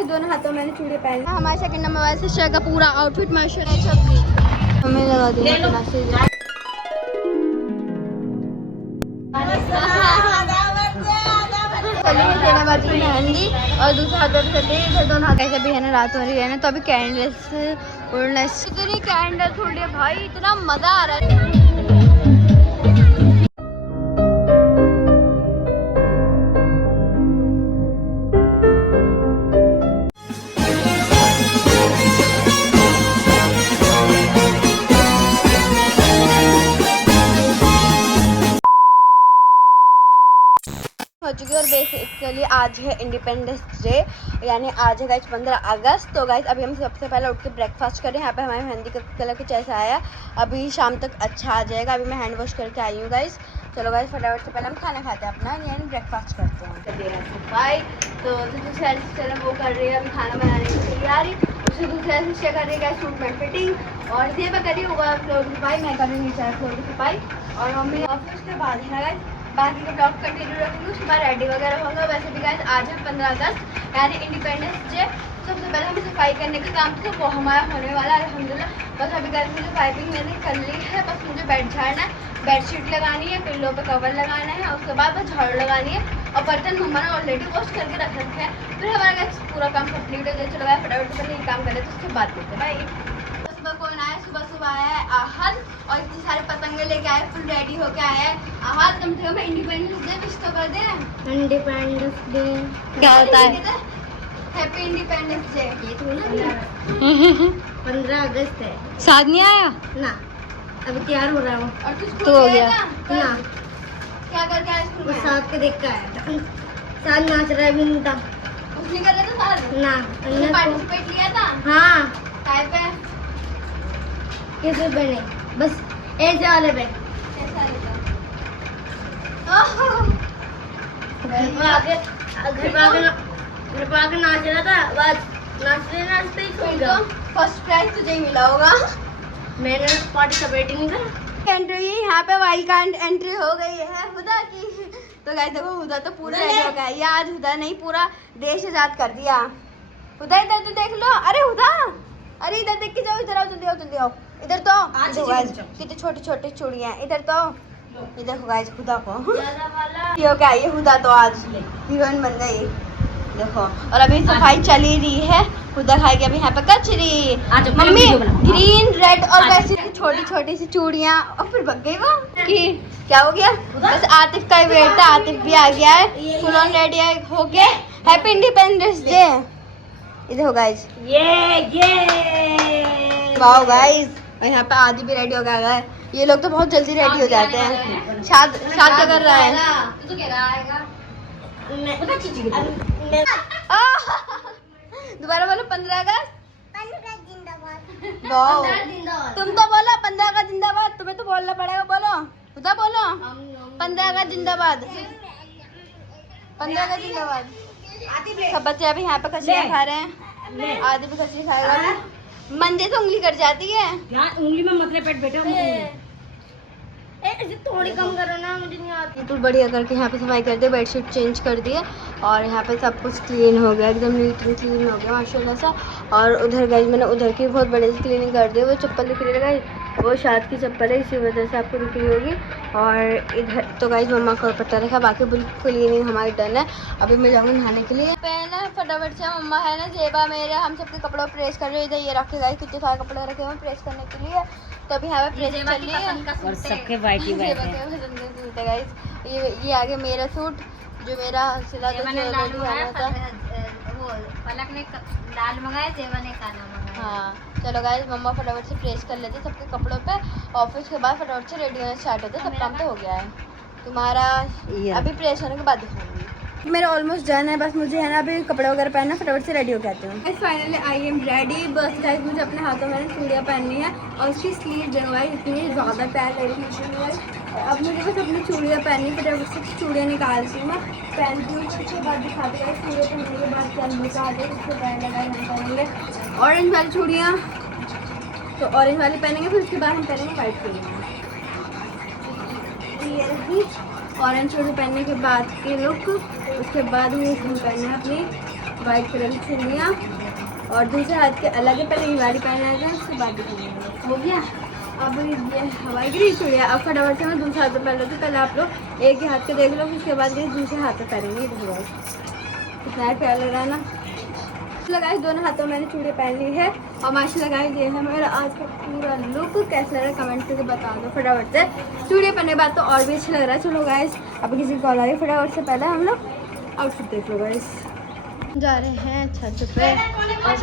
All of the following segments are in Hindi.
गाइस दोनों हाथों मैंने चूड़ी पहनी। हमारे सेकंड नंबर वाले सिस्टर का पूरा आउटफिट माशाल्लाह छपी हमें लगा दी मेहंदी और दूसरा हाथ इधर दोनों हाथ ऐसे भी है ना, रात हो रही है ना, तो अभी कैंडल्स उड़ना इतनी कैंडल छोड़ रही है भाई, इतना मजा आ रहा है। हो चुकी है और बेसिकली आज है इंडिपेंडेंस डे, यानी आज है गाइस 15 अगस्त। तो गाइस अभी हम सबसे पहले उठ के ब्रेकफास्ट करें। यहाँ पे हमारी मेहंदी का कलर कुछ ऐसा आया, अभी शाम तक अच्छा आ जाएगा। अभी मैं हैंड वॉश करके आई हूँ गाइस। चलो गाइस फटाफट से पहले हम खाना खाते हैं अपना, यानी ब्रेकफास्ट करते हैं। सफाई तो दूसरी सिस्टर वो कर रही है अभी खाना बनाने की तैयारी, उससे दूसरी सिस्टर कर रही है सूट में फिटिंग, और ये मैं करी होगा फ्लोर की सफाई, मैं कर रही हूँ फ्लोर की सफाई, और मम्मी ऑफिस उसके बाद है ना गाइस बाकी का ब्लॉग कंटिन्यू रखूँगी, उसके बाद रेडी वगैरह होगा। वैसे भी गाइस आज है 15 अगस्त यानी इंडिपेंडेंस डे। सबसे पहले हमें सफाई करने का काम था, वो हमारा होने वाला है अल्हम्दुलिल्लाह। बस अभी गाइस मुझे पाइपिंग मैंने कर ली है, बस मुझे बेड झाड़ना है, बेडशीट लगानी है, पिल्लो पे कवर लगाना है, उसके बाद बस झाड़ू लगानी है, और बर्तन मम्मा ने ऑलरेडी वॉश करके रख रखे हैं। फिर हमारा गाइस पूरा काम कंप्लीट हो जाए। चलो गाइस फटाफट से पहले ये काम करें तो उसके बाद करते हैं। बाय। सुबह कौन आया? सुबह आया है आहद, और इतने सारे पतंगे लेके आए, फुल रेडी होके आया है। आहद कम से कम इंडिपेंडेंस डे विश तो कर दे। इंडिपेंडेंस डे क्या होता है? Happy independence day. ये तो ना 15 अगस्त है। साथ नहीं आया ना, अभी तैयार हो रहा हूँ। और तू हो गया ना? क्या करके आया स्कूल में? साथ के देख के आया, साथ नाच रहा है बिंदा। उसने कर रहा था साथ ना, उसने पार्टिसिपेट किया था। हाँ काय पे? कैसे बने? बस ऐसे वाले पे। ऐसे वाले पे। घर पे आके नाच रहा था, बस नाचते ही खो गया। फर्स्ट प्राइज तुझे ही मिला होगा। मैंने पार्टिसिपेट नहीं करा। एंट्री यहाँ पे वाइल्ड एंट्री हो गई है हुदा की। तो गाइस देखो हुदा तो पूरा रेडी हो गया। ये आज हुदा नहीं पूरा देश आजाद कर दिया। हुदा इधर तो देख लो। अरे हुदा, अरे इधर देख के जाओ, इधर आओ, जल्दी आओ, जल्दी आओ। इधर तो कितने छोटे छोटे चूड़ियाँ। इधर तो इधर गाइस हुदा को ये क्या, ये हुदा तो आज हीरोइन बन गई देखो। और अभी सफाई चली रही है, हुदा खाएगी अभी यहाँ पे कचरी। मम्मी ग्रीन रेड और वैसी छोटी छोटी सी चूड़ियाँ, और फिर भग गई वो कि क्या हो गया। बस आतिफ का ही वेट था, आतिफ भी आ गया है फुल ऑन रेडी हो गया। Happy independence day. इधर हो गाइस, ये वाओ गाइस। और यहाँ पे आदि भी रेडी हो गया है। ये लोग तो बहुत जल्दी रेडी हो जाते हैं। शाद क्या कर रहा है? तो कह रहा है दोबारा बोलो 15 अगस्त जिंदाबाद। तुम तो बोलो 15 अगस्त जिंदाबाद, तुम्हें तो बोलना पड़ेगा। बोलो खुदा बोलो 15 अगस्त जिंदाबाद, 15 अगस्त जिंदाबाद। सब बच्चे अभी यहाँ पे कचरियाँ खा रहे हैं, आदि भी कचरी खाएगा। मंजे से उंगली कट जाती है यार, उंगली में मतलब पेट बैठा थोड़ी कम करो ना, मुझे नहीं आती। बिल्कुल बढ़िया करके यहाँ पे सफाई कर दी, बेडशीट चेंज कर दिए, और यहाँ पे सब कुछ क्लीन हो गया, एकदम नीट एंड क्लीन हो गया माशाल्लाह सा। और उधर गाइस मैंने उधर की बहुत बड़े से क्लीनिंग कर दी। वो चप्पल दिख रही है, वो शाद की चप्पल है, इसी वजह से आपको दिख रही होगी। और इधर तो गाइस मम्मा को पता रखा, बाकी बिल्कुल क्लीनिंग हमारी डन है। अभी मैं जाऊँगी नहाने के लिए। पहले फटाफट से मम्मा है ना जेबा मेरे हम सबके कपड़ों प्रेस कर रहे हैं। इधर ये रखे गाइस कितने सारे कपड़े रखे हुए प्रेस करने के लिए, तो अभी यहाँ पे प्रेस चल रही है। और सबके वाइट ही वाइट है गाइस। ये आगे मेरा सूट जो मेरा सिला था, वो पलक ने लाल मंगाया, सेवा ने काला मंगाया। हाँ चलो गाइस मम्मा फटाफट से प्रेस कर लेते सबके कपड़ों पे। ऑफिस के बाद फटाफट से रेडी होना स्टार्ट होता है, सब काम तो हो गया है। तुम्हारा अभी प्रेस होने के बाद दिखाऊंगी। मेरा ऑलमोस्ट डन है, बस मुझे है ना अभी कपड़े वगैरह पहनना, फटाफट से रेडी हो जाती हूँ। Finally I am ready. बस गाइस मुझे अपने हाथों में चूड़ियाँ पहननी है, और उसकी स्लीव जनवाई इतनी ज़्यादा प्यार लग रही है। अब मुझे बस अपनी चूड़ियाँ पहननी, फटाफट से चूड़ियाँ निकालती हूँ, मैं पहनती हूँ, उसके बाद दिखाती हूँ। चूड़ियाँ पहनने के बाद क्या लुक आते हैं, उसको पहन लगा हम पहनेंगे ऑरेंज वाली चूड़ियाँ, तो ऑरेंज वाली पहनेंगे, फिर उसके बाद हम पहनेंगे वाइट चूड़ियाँ। ये रही ऑरेंज चूड़ी पहनने के बाद के लुक। उसके बाद हम पहने अपनी वाइट कलर की चुन्नियाँ और दूसरे हाथ के अलग है, पहले ये वाली पहना था उसके बाद हो गया। अब ये हमारी ग्रीन चूड़ियाँ, अब फटाफट से मैं दूसरे हाथ में पहन लेती हूँ। पहले आप लोग एक ही हाथ के देख लो, उसके बाद ये दूसरे हाथ में पहनेंगे। कितना प्यार लग रहा है ना। लगाई दोनों हाथों में मैंने चूड़ी पहन ली है और माशा लगाई ये है मेरा आज का पूरा लुक। कैसा लग रहा है कमेंट करके बता दो फटाफट से। चूड़ी पहनने के बाद तो और भी अच्छा लग रहा है। चलो गाइस अब किसी को कॉल आ रही है, फटाफट से पहले हम लोग आउटफिट देख लो गाइस। जा रहे हैं छत पे और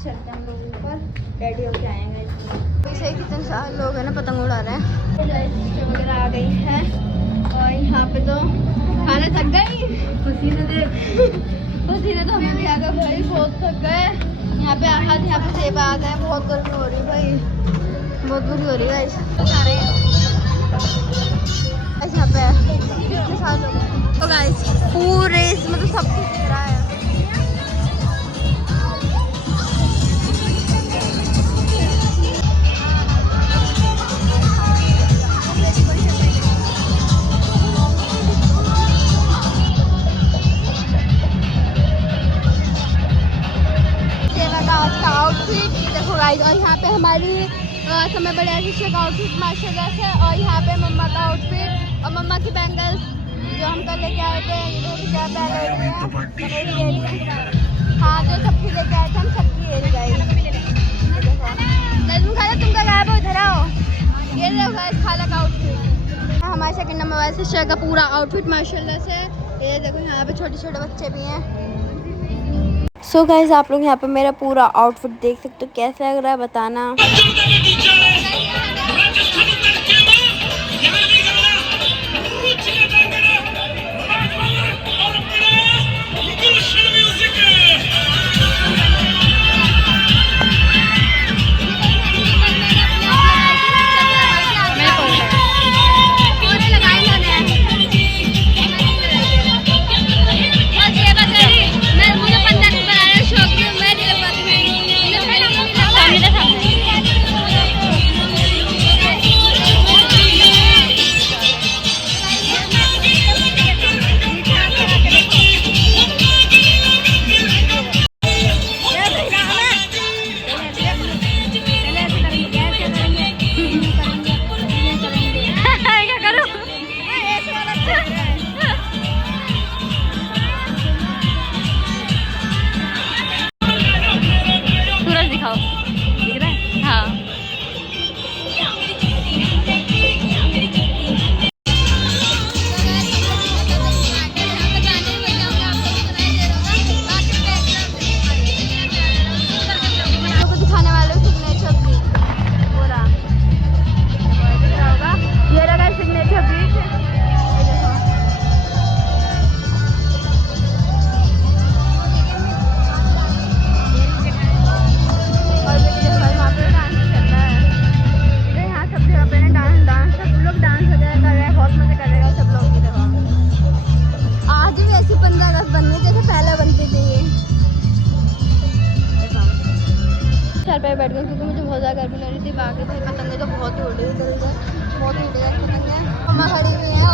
चलते हैं हम लोग ऊपर रेडी होके आएंगे। वैसे कितने सारे लोग हैं ना पतंग उड़ा रहे हैं वगैरह आ गई है और यहाँ पे तो खाना थक गई। पसीने तो हमें भी आ गए भाई, बहुत थक गए। यहाँ पे आहत, यहाँ पे सेब आ गए। बहुत गर्मी हो रही भाई, बहुत बुरी हो रही है यहाँ पे कितने सारे लोग हैं। तो गाइस पूरे इसमें तो सब कुछ दिख रहा है। और यहाँ पे हमारी समय बड़े आशीष का आउटफिट माशाल्लाह से, और यहाँ पे मम्मा का आउटफिट और मम्मा की बैंगल्स जो हम कल लेके आए थे। क्या हाँ जो सबकी लेके आए थे हम सबकी ये गए। खाला तुमका गायब हो, इधर आओ। ये देखो खाला का आउटफिट, हमारे सेकंड नंबर वाले सिस्टर का पूरा आउटफिट माशाल्लाह से। ये देखो यहाँ पे छोटे छोटे बच्चे भी हैं। सो गाइस आप लोग यहाँ पे मेरा पूरा आउटफिट देख सकते हो, कैसा लग रहा है बताना। बैठ गए क्योंकि मुझे बहुत ज़्यादा गर्मी लग रही थी। बाकी थे पतंगे तो बहुत ही उड़ रही थी, बहुत ही उड़ रही पतंगे। मम्मा खड़ी हुई है और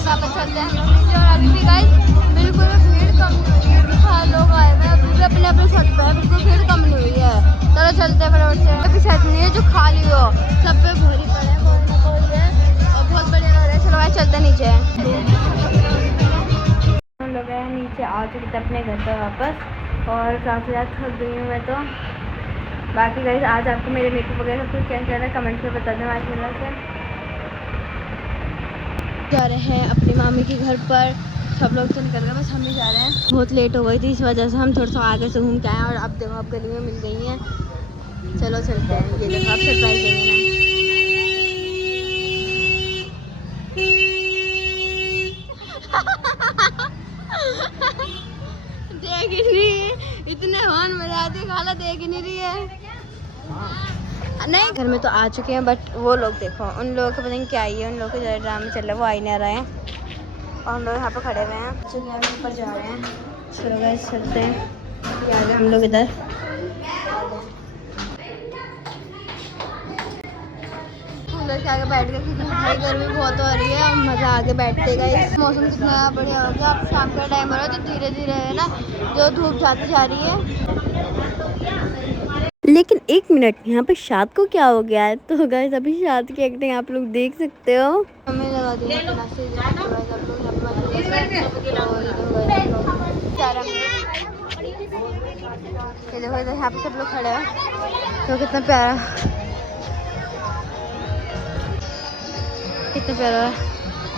वापस चलते हैं और अभी भी गाइस बिल्कुल भीड़ कम नहीं हुई। लोग आए हुए अभी भी अपने अपने छत पे है, बिल्कुल भीड़ कम नहीं हुई है। चलो चलते हैं फटाफट से। अभी छत नहीं है जो खाली हो, सब पे भरी पड़े हैं, कोई ना कोई है और बहुत बढ़िया लग रहा है। चलो भाई चलते नीचे। हम लोग हैं नीचे आ चुके थे अपने घर पर वापस और काफ़ी ज़्यादा थक गई हूँ मैं तो। बाकी गाइस आज आपको मेरे मेकअप वगैरह सब कुछ कैसा लग रहा है कमेंट में बता दें। माशाल्लाह से जा रहे हैं अपनी मामी के घर पर, सब लोग तो निकल गए, बस हम ही जा रहे हैं। बहुत लेट हो गई थी इस वजह से हम थोड़ा सा आगे से घूम के आए और अब देखो अब गली में मिल गई हैं। चलो चलते हैं। ये देखो आप सरप्राइज देंगे ना। देख ही नहीं, इतने हॉर्न बजाती खाला देख ही नहीं रही है। नहीं घर में तो आ चुके हैं बट वो लोग देखो उन लोगों को पता नहीं क्या ही है, उन लोगों को ज़्यादा ड्रामा चल रहा है, वो आ ही नहीं रहे हैं। और हम लोग यहाँ पे खड़े हुए हैं, चलिए हम ऊपर जा रहे हैं। चलो गाइस चलते हैं, ये आ गए हम लोग इधर। कूलर के आगे बैठ गए क्योंकि भाई गर्मी बहुत हो रही है और मज़ा आगे बैठते गए। मौसम कितना बढ़िया हो गया। अब शाम का टाइम हो रहा है तो धीरे धीरे है ना जो धूप जाती जा रही है। लेकिन एक मिनट, यहाँ पे शाद को क्या हो गया है? तो गाइस अभी शाद की एक्टिंग आप लोग देख सकते हो। हमें लगा दी ये देखो इधर यहाँ पे सब लोग खड़े हैं तो कितना प्यारा है।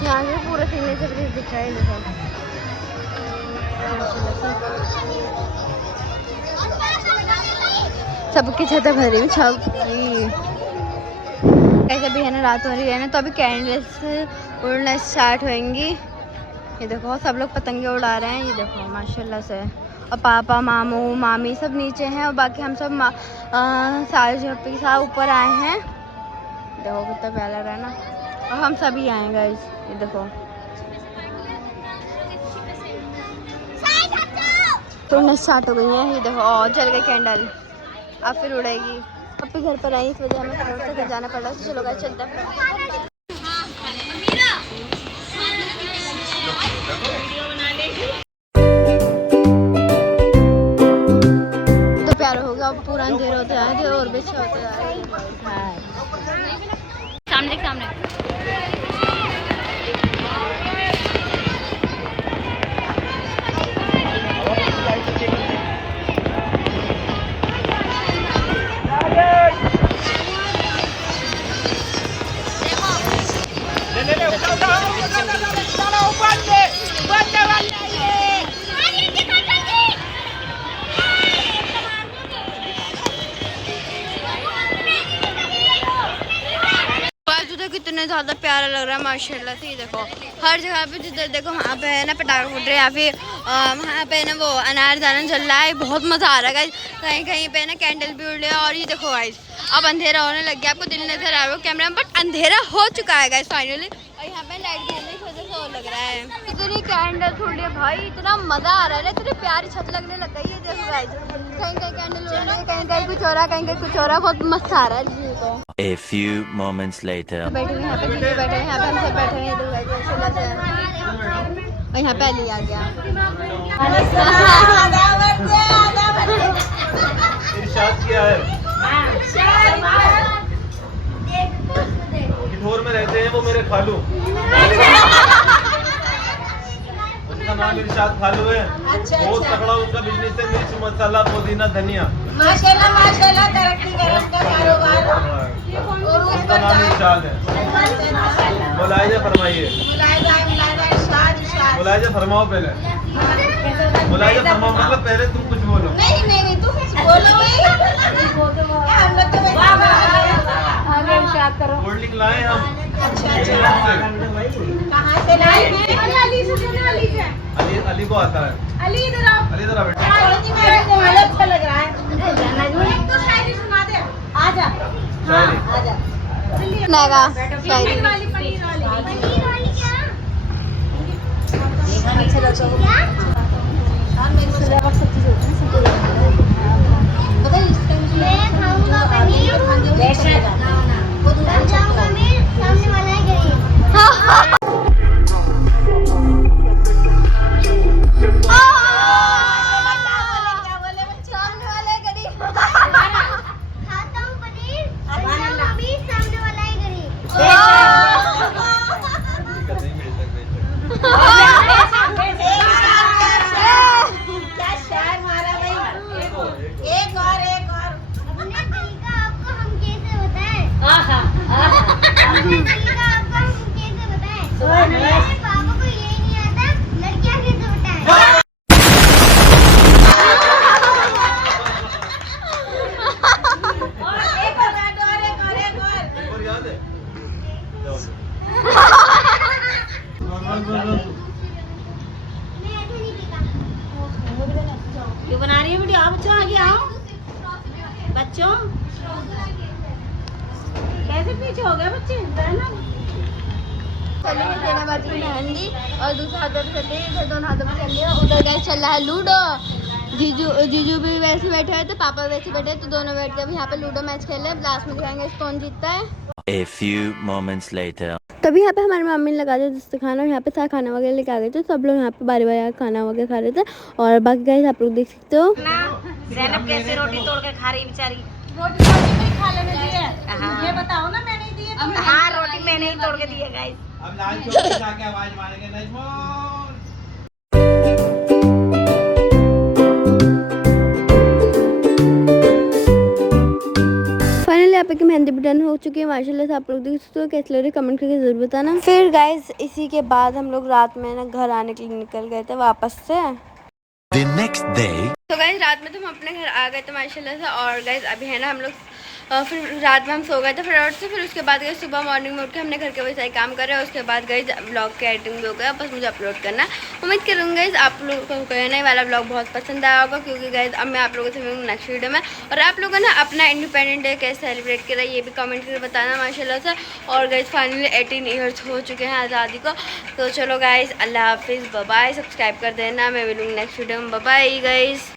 यहाँ से पूरा सीने से ब्रिज दिख रहा है। देखो सबकी छतें भरी हुई छपरी। ऐसे भी है ना रात हो रही है ना तो अभी कैंडल्स उड़ना स्टार्ट होएंगी। ये देखो सब लोग पतंगे उड़ा रहे हैं। ये देखो माशाल्लाह से। और पापा मामू मामी सब नीचे हैं और बाकी हम सब सारे झप्पी के साथ ऊपर आए हैं। देखो कितना प्यारा रहा ना। और हम सभी आए गाइस। ये देखो तो उड़ना स्टार्ट हो गई है। ये देखो और जल गई कैंडल, अब फिर उड़ेगी। अब भी घर पर आई इस वजह हमें फटाफट से जाना पड़ा। तो चलो गाइस चलते हैं। तो प्यारा होगा। अब पूरा अंधेरा होता है और भी अच्छा होता है। सामने कितने ज़्यादा प्यारा लग रहा है माशाल्लाह से। ये देखो हर जगह पे जिधर देखो वहाँ पे है ना पटाखे फूट रहे हैं या फिर वहाँ पे ना वो अनारदाना जल रहा है। बहुत मज़ा आ रहा है गाइस। कहीं कहीं पे ना कैंडल भी उड़ रहे हैं। और ये देखो गाइस अब अंधेरा होने लग गया। आपको दिन नजर आ रहा है कैमरा में बट अंधेरा हो चुका है गाइस फाइनली। और यहाँ पे लाइट गिरने की वजह से और लग रहा है। इतनी कैंडल उड़ रही है भाई, इतना मज़ा आ रहा है ना। इतनी प्यारी छत लगने लग गई है। देखो गाइस कहीं कहीं कैंडल उड़ रही है, कहीं कहीं कुछ हो रहा है, कहीं कहीं कुछ हो रहा है। बहुत मस्त आ रहा है व्यू को। A few moments later. बैठे हुए यहाँ पे बैठे हुए यहाँ पे हम सब बैठे हुए और यहाँ पे अली आ गया। इरशाद किया है किठोर में रहते हैं वो मेरे खालू। उनका नाम इरशाद खालू है। बहुत तगड़ा उनका बिजनेस है। मिर्च मसाला पुदीना धनिया माशाल्लाह तरक्की कर उनका कारोबार। उनका नाम इरशाद है। मुलायजा फरमाइए। मुलायजा फरमाओ पहले। मुलायजा फरमाओ मतलब पहले तुम कुछ बोलो। नहीं तुम बोलो हम लोग तो इरशाद करो। कोल्ड ड्रिंक लाए हम। अच्छा कहाँ से लाए हैं? अली को आता है। अली इधर आओ। अली इधर आ बेटा। अच्छा लग रहा है तो शायरी सुना दे। आजा आजा नगा शायरी वाली पनीर वाली क्या? अच्छा लगता है। हाँ मेरे से ज़्यादा सब चीज़ होती है सबको पता है। इसका मैं खाऊंगा पनीर वैसे वो दूसरा जाऊंगा मैं सामने वाला है गरीब। पापा को ये नहीं आता लड़कियां कैसे बताएं। क्यों बना रही है वीडियो? आप बच्चों आगे आओ। बच्चों कैसे पीछे हो गए बच्चे? चली है जैनाबाद की मेहंदी और दूसरे हाथों पे चल रही है, इधर दोनों हाथों पे चल रही है। उधर गाइस चल रहा है लूडो। जीजू भी वैसे बैठे हैं तो पापा वैसे बैठे हैं, तो दोनों बैठ के अभी यहाँ पे लूडो मैच खेल रहे हैं। लास्ट में दिखाएंगे कौन जीतता है। A few moments later. तभी यहाँ पे हमारी मम्मी ने लगा दिया जिससे खाना, और यहाँ पे सारा खाना वगैरह लेके आ गए थे। सब लोग यहाँ पे बारी बारी खाना वगैरह खा रहे थे। और बाकी गाइस आप लोग देख सकते हो ज़ैनब कैसे रोटी तोड़ के खा रही बेचारी। रोटी नहीं खा लेने दी है, ये बताओ ना मैंने दी है। हाँ रोटी मैंने ही तोड़ के दी है गाइस। अब लाल चौक पे जाके आवाज मारेंगे नजमोन। फाइनली यहाँ पे की मेहंदी भी डन हो चुकी है माशाल्लाह से। आप लोग देख सकते हो कैसे लग रही है, कमेंट करके जरूर बताना। फिर गाइस इसी के बाद हम लोग रात में ना घर आने के लिए निकल गए थे वापस से। The next day. तो गाइस रात में तो हम अपने घर आ गए थे माशाल्लाह से। और गाइस अभी है ना हम लोग फिर रात में हम सो गए थे फटाफट से। फिर उसके बाद गए सुबह मॉर्निंग में उठ के हमने घर के वही सारे काम करे। और उसके बाद गई ब्लॉग की एडिटिंग भी हो गया, बस मुझे अपलोड करना। उम्मीद करूँगा गाइस आप लोगों को ये वाला ब्लॉग बहुत पसंद आया होगा, क्योंकि गाइस अब मैं आप लोगों से मिलूँगी नेक्स्ट वीडियो में। और आप लोगों ने अपना इंडिपेंडेंट डे कैसे सेलिब्रेट करा ये भी कमेंट करके बताना माशाल्लाह से। और गाइस फाइनली 18 ईयर्स हो चुके हैं आज़ादी को। तो चलो गाइस अल्लाह हाफिज़, बाय बाय। सब्सक्राइब कर देना, मैं मिलूँगी नेक्स्ट वीडियो में। Bye bye guys.